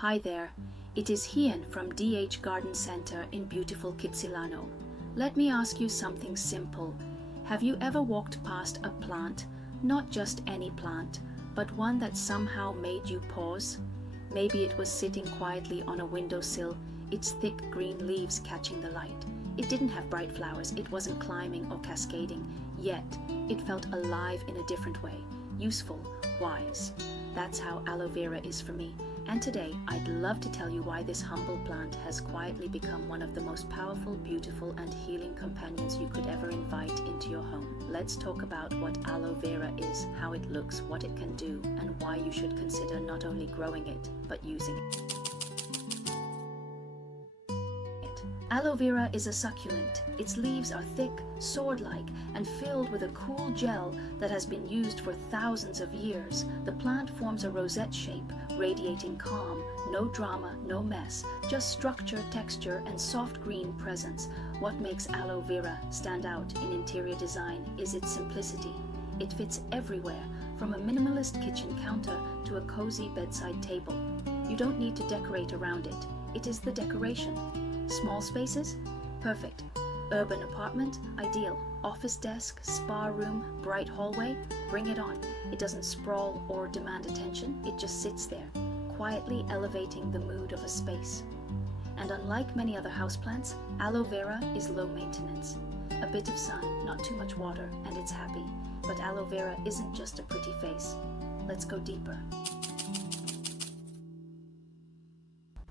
Hi there, it is Hian from DH Garden Center in beautiful Kitsilano. Let me ask you something simple. Have you ever walked past a plant, not just any plant, but one that somehow made you pause? Maybe it was sitting quietly on a windowsill, its thick green leaves catching the light. It didn't have bright flowers, it wasn't climbing or cascading, yet it felt alive in a different way, useful, wise. That's how aloe vera is for me. And today, I'd love to tell you why this humble plant has quietly become one of the most powerful, beautiful, and healing companions you could ever invite into your home. Let's talk about what aloe vera is, how it looks, what it can do, and why you should consider not only growing it, but using it. Aloe vera is a succulent. Its leaves are thick, sword-like, and filled with a cool gel that has been used for thousands of years. The plant forms a rosette shape, radiating calm, no drama, no mess, just structure, texture, and soft green presence. What makes aloe vera stand out in interior design is its simplicity. It fits everywhere, from a minimalist kitchen counter to a cozy bedside table. You don't need to decorate around it. It is the decoration. Small spaces? Perfect. Urban apartment? Ideal. Office desk, spa room, bright hallway? Bring it on. It doesn't sprawl or demand attention, it just sits there, quietly elevating the mood of a space. And unlike many other houseplants, aloe vera is low maintenance. A bit of sun, not too much water, and it's happy. But aloe vera isn't just a pretty face. Let's go deeper.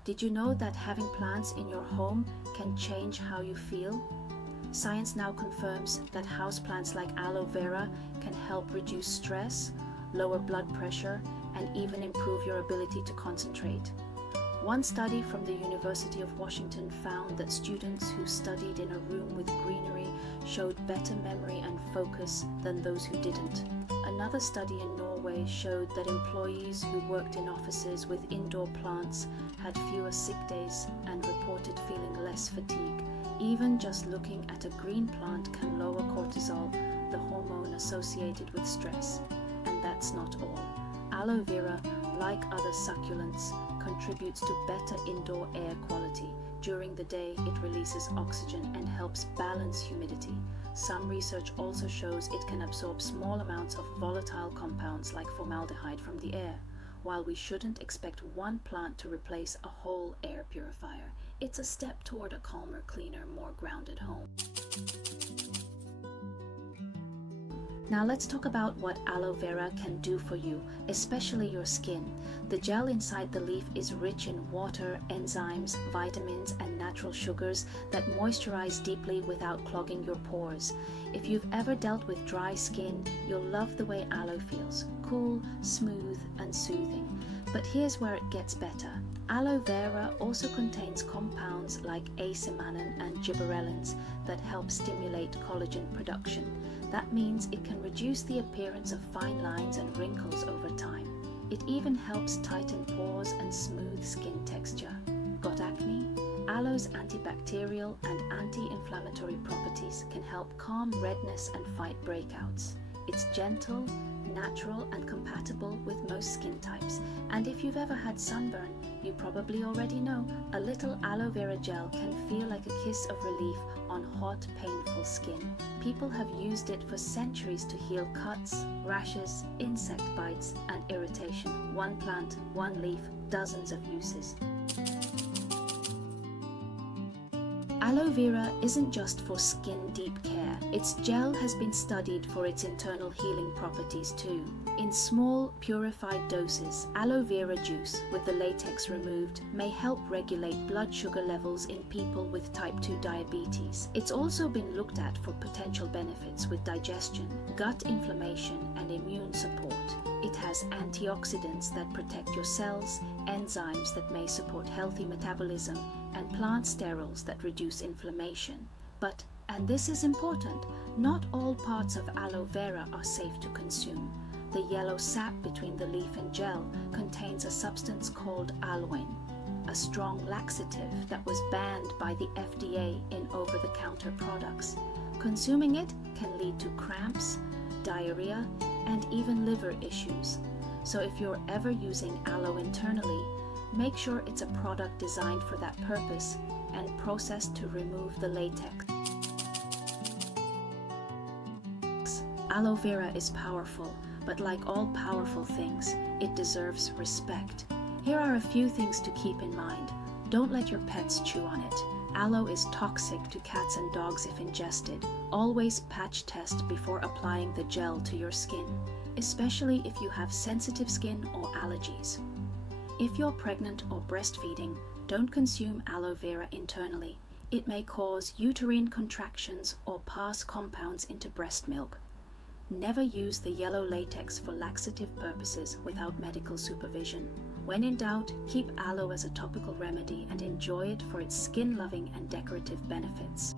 Did you know that having plants in your home can change how you feel? Science now confirms that houseplants like aloe vera can help reduce stress, lower blood pressure, and even improve your ability to concentrate. One study from the University of Washington found that students who studied in a room with greenery showed better memory and focus than those who didn't. Another study in Norway showed that employees who worked in offices with indoor plants had fewer sick days and reported feeling less fatigue. Even just looking at a green plant can lower cortisol, the hormone associated with stress. And that's not all. Aloe vera, like other succulents, contributes to better indoor air quality. During the day, it releases oxygen and helps balance humidity. Some research also shows it can absorb small amounts of volatile compounds like formaldehyde from the air. While we shouldn't expect one plant to replace a whole air purifier, it's a step toward a calmer, cleaner, more grounded home. Now let's talk about what aloe vera can do for you, especially your skin. The gel inside the leaf is rich in water, enzymes, vitamins, and natural sugars that moisturize deeply without clogging your pores. If you've ever dealt with dry skin, you'll love the way aloe feels, cool, smooth, and soothing. But here's where it gets better. Aloe vera also contains compounds like asamanin and gibberellins that help stimulate collagen production. That means it can reduce the appearance of fine lines and wrinkles over time. It even helps tighten pores and smooth skin texture. Got acne? Aloe's antibacterial and anti-inflammatory properties can help calm redness and fight breakouts. It's gentle, natural, and compatible with most skin types. And if you've ever had sunburn, you probably already know a little aloe vera gel can feel like a kiss of relief on hot, painful skin. People have used it for centuries to heal cuts, rashes, insect bites, and irritation. One plant, one leaf, dozens of uses. Aloe vera isn't just for skin deep care. Its gel has been studied for its internal healing properties too. In small, purified doses, aloe vera juice, with the latex removed, may help regulate blood sugar levels in people with type 2 diabetes. It's also been looked at for potential benefits with digestion, gut inflammation, and immune support. It has antioxidants that protect your cells, enzymes that may support healthy metabolism, and plant sterols that reduce inflammation. But, and this is important, not all parts of aloe vera are safe to consume. The yellow sap between the leaf and gel contains a substance called aloin, a strong laxative that was banned by the FDA in over-the-counter products. Consuming it can lead to cramps, diarrhea, and even liver issues. So if you're ever using aloe internally, Make sure it's a product designed for that purpose and processed to remove the latex. Aloe vera is powerful, but like all powerful things, it deserves respect. Here are a few things to keep in mind. Don't let your pets chew on it. Aloe is toxic to cats and dogs if ingested. Always patch test before applying the gel to your skin, especially if you have sensitive skin or allergies. If you're pregnant or breastfeeding, don't consume aloe vera internally. It may cause uterine contractions or pass compounds into breast milk. Never use the yellow latex for laxative purposes without medical supervision. When in doubt, keep aloe as a topical remedy and enjoy it for its skin-loving and decorative benefits.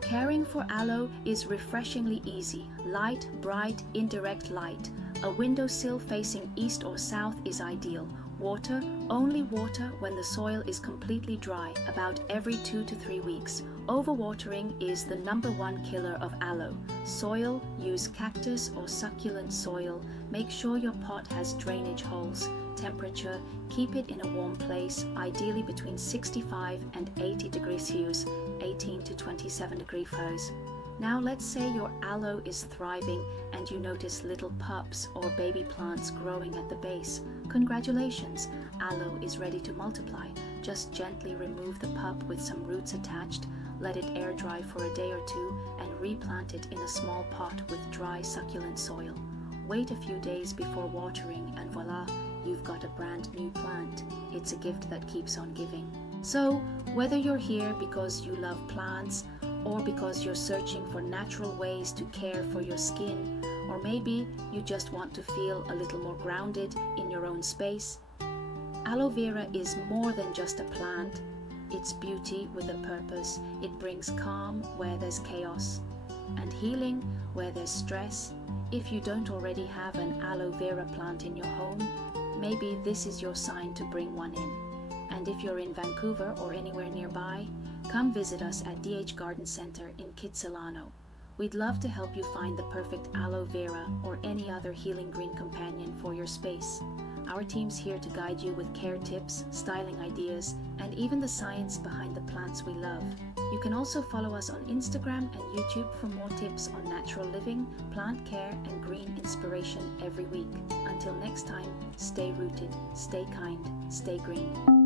Caring for aloe is refreshingly easy. Light, bright, indirect light. A windowsill facing east or south is ideal. Water, only water when the soil is completely dry, about every 2 to 3 weeks. Overwatering is the #1 killer of aloe. Soil, use cactus or succulent soil. Make sure your pot has drainage holes. Temperature, keep it in a warm place, ideally between 65 and 80 degrees Celsius, 18 to 27 degrees Fahrenheit. Now let's say your aloe is thriving and you notice little pups or baby plants growing at the base. Congratulations, aloe is ready to multiply. Just gently remove the pup with some roots attached, let it air dry for a day or two, and replant it in a small pot with dry succulent soil. Wait a few days before watering and voila, you've got a brand new plant. It's a gift that keeps on giving. So, whether you're here because you love plants, or because you're searching for natural ways to care for your skin, or maybe you just want to feel a little more grounded in your own space, aloe vera is more than just a plant. It's beauty with a purpose. It brings calm where there's chaos, and healing where there's stress. If you don't already have an aloe vera plant in your home, maybe this is your sign to bring one in. And if you're in Vancouver or anywhere nearby, come visit us at DH Garden Center in Kitsilano. We'd love to help you find the perfect aloe vera or any other healing green companion for your space. Our team's here to guide you with care tips, styling ideas, and even the science behind the plants we love. You can also follow us on Instagram and YouTube for more tips on natural living, plant care, and green inspiration every week. Until next time, stay rooted, stay kind, stay green.